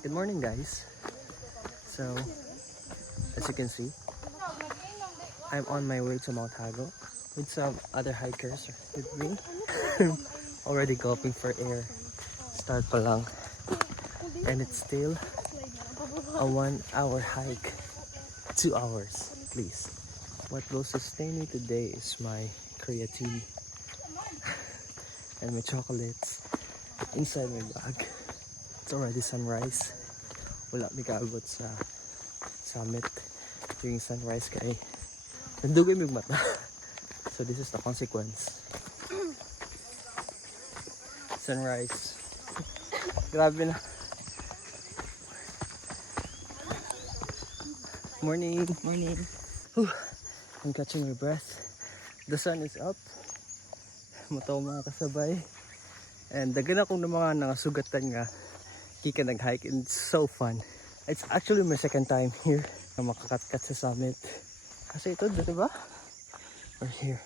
Good morning, guys. So, as you can see, I'm on my way to Mount Hago with some other hikers with me. Already gulping for air. Start pa lang. And it's still a 1 hour hike. 2 hours, please. What will sustain me today is my creatine and my chocolates inside my bag. It's already sunrise. Wala mi kaabot sa summit during sunrise kay nandugay mig mata. So this is the consequence. Sunrise. Grabe na. Morning. Morning. Whew. I'm catching my breath. The sun is up. Mataw mga kasabay. And dagan akong ng mga nangasugatan nga kika nag-hike and it's so fun. It's actually my second time here na makakatkat sa summit. Kasi ito, diba? Or here.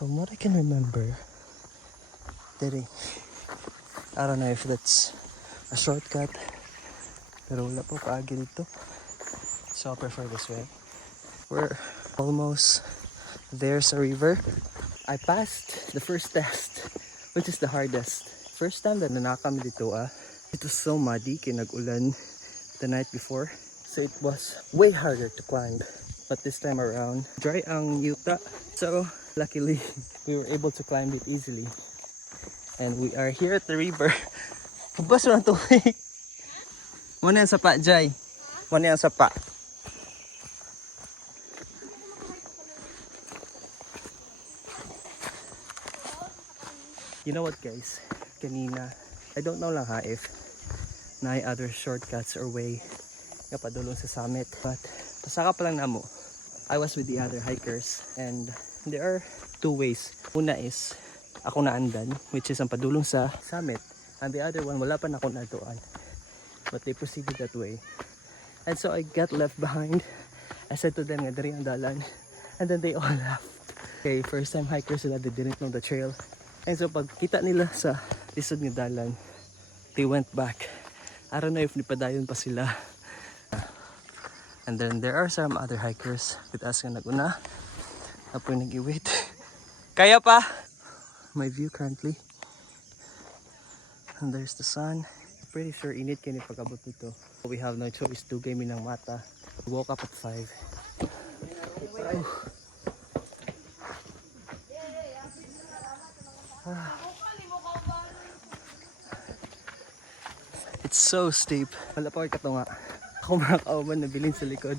From what I can remember, I don't know if that's a shortcut. Pero wala po kaagi dito. So I'll prefer this way. We're almost there's a river. I passed the first test, which is the hardest. First time that nanakam dito it was so muddy kaya nag-ulan the night before. So it was way harder to climb. But this time around, dry ang yuta. So luckily, we were able to climb it easily. And we are here at the river. Pabas na tubig. Muna yung sapa, Jai. Muna yung sapa. You know what, guys? Kanina, I don't know lang if na other shortcuts or way nga padulong sa summit, but pasaka pa lang namo. I was with the other hikers and there are two ways. Una is ako naandan, which is ang padulong sa summit, and the other one wala pa na ako natuan, but they proceeded that way. And so I got left behind. I said to them nga diri ang dalan, and then they all laughed. Okay, first time hikers sila, they didn't know the trail. And so pag kita nila sa lisod ng dalan, they went back. I don't know if nipadayon pa sila. And then there are some other hikers with us nga naguna. Apoy nag-iwait. Kaya pa! My view currently. And there's the sun. Pretty sure init kini pag-abot nito. We have no choice to game ng mata. We woke up at 5. It's so steep. Wala pa kayo katunga. Ako makakauman na bilin sa likod.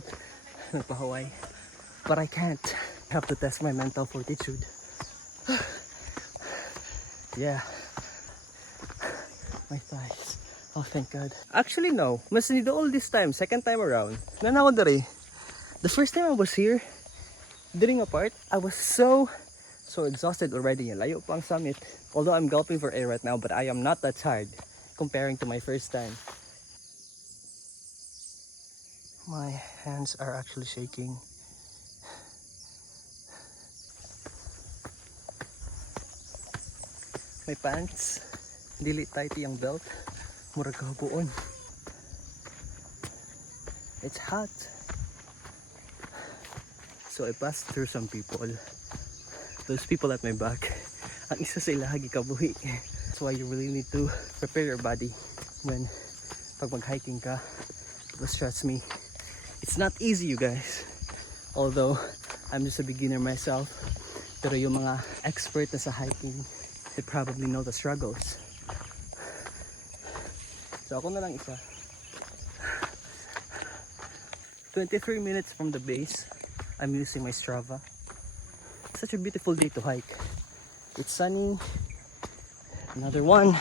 Nagpahaway. But I can't. I have to test my mental fortitude. Yeah. My thighs. Oh, thank God. Actually, no. Mas nido all this time. Second time around. Nanawad dari. The first time I was here, during a part, I was so exhausted already. Layo pang summit. Although I'm gulping for air right now, but I am not that tired comparing to my first time. My hands are actually shaking. My pants, dili tight yung belt. Murag kahabuon. It's hot. So I passed through some people. Those people at my back. Ang isa sa ila hagi kabuhi. That's why you really need to prepare your body when pag mag-hiking ka. Because trust me, it's not easy, you guys. Although I'm just a beginner myself, pero yung mga expert na sa hiking, they probably know the struggles. So ako na lang isa. 23 minutes from the base. I'm using my Strava. Such a beautiful day to hike. It's sunny. Another one.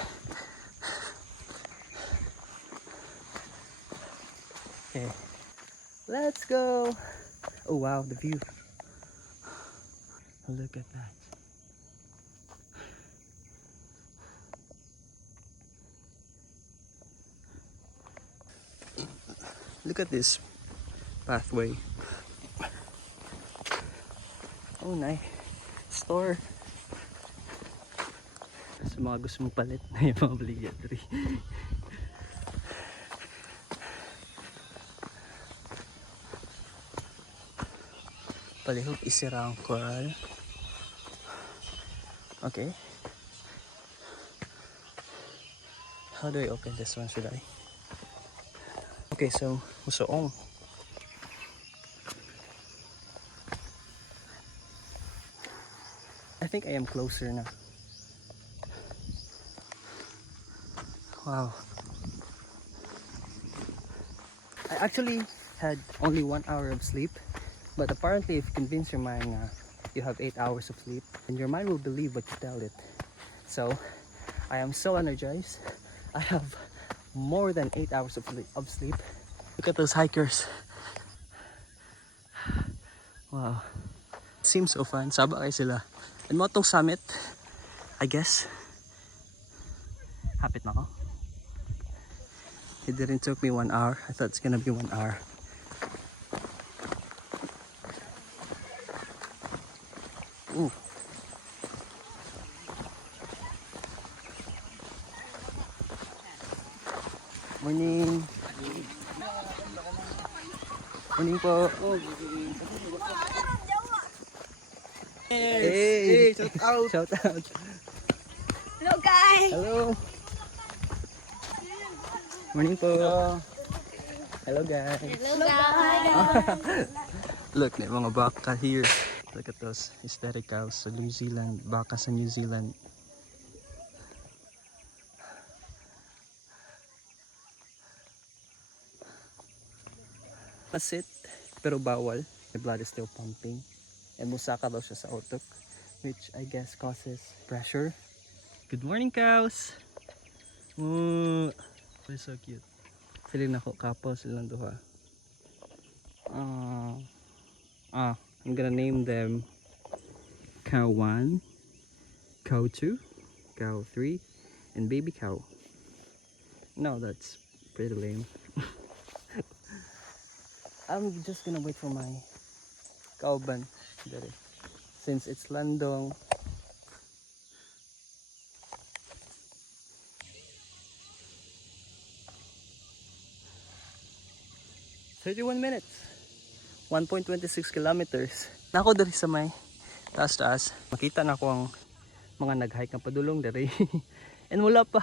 Okay, let's go. Oh wow, the view. Look at that. Look at this pathway. Oh, nice. Store. Sa mga gusto mong palit na yung mga obligatory. Palihog isira ang coral. Okay. How do I open this one? Should I? Okay, so musuong. I think I am closer now. Wow. I actually had only 1 hour of sleep, but apparently if you convince your mind you have 8 hours of sleep, and your mind will believe what you tell it. So I am so energized. I have more than 8 hours of sleep. Look at those hikers. Wow. Seems so fun. Saba kayo sila. And mo tong summit, I guess. Hapit na ako. It didn't took me 1 hour. I thought it's gonna be 1 hour. Ooh. Morning. Morning po. Hey, shout out. Shout out. Hello guys! Hello. Morning po. Hello guys. Hello guys! Look, may mga baka here. Look at those aesthetic cows sa New Zealand. Baka sa New Zealand. Masit, pero bawal. The blood is still pumping. And musaka daw siya sa utok, which I guess causes pressure. Good morning, cows! They're so cute. Sila na ko, couple silang duha. I'm gonna name them Cow 1, Cow 2, Cow 3, and Baby Cow. No, that's pretty lame. I'm just gonna wait for my kauban dere, since it's landong. "31 minutes, 1.26 kilometers." Nako diri sa may taas-taas. Makita na ko ang mga nag-hike ng padulong dere. And wala pa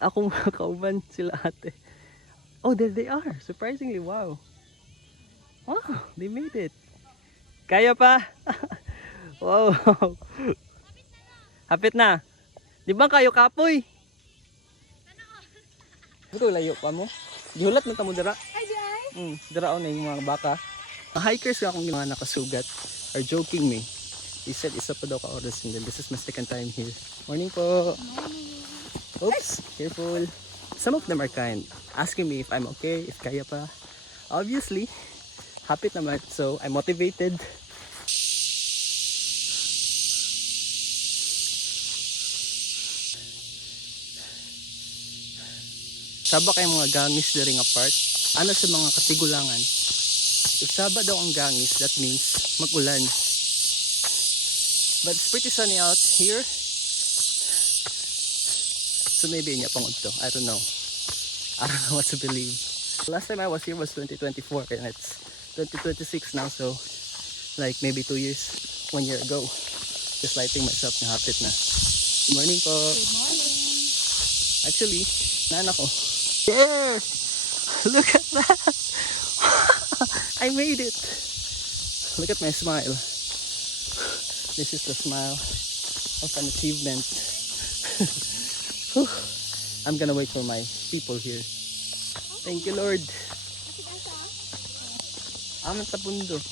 akong mga kauban, sila ate. Oh, there they are. Surprisingly, wow. Wow, they made it. Kaya pa? Wow. Hapit na. Di ba kayo kapoy? Ito layo pa mo. Gihulat na tamo dira. Dira na yung mga baka. Mga hikers nga akong mga nakasugat are joking me. They said isa pa daw ka oras and then this is my second time here. Morning po. Morning. Oops, careful. Some of them are kind, asking me if I'm okay, if kaya pa. Obviously, hapit naman, so I'm motivated. Saba kayong mga gangis during apart. Ano sa mga katigulangan? If saba daw ang gangis, that means mag-ulan. But it's pretty sunny out here. So maybe niya pang to. I don't know. I don't know what to believe. Last time I was here was 2024 and it's 2026 now, so like maybe 2 years, 1 year ago. Just lighting myself na hapit na. Good morning po. Good morning! Actually, nana ko. There! Look at that! I made it! Look at my smile. This is the smile of an achievement. I'm gonna wait for my people here. Thank you, Lord. Aman tapundo.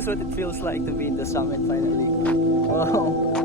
This is what it feels like to be in the summit finally. Wow.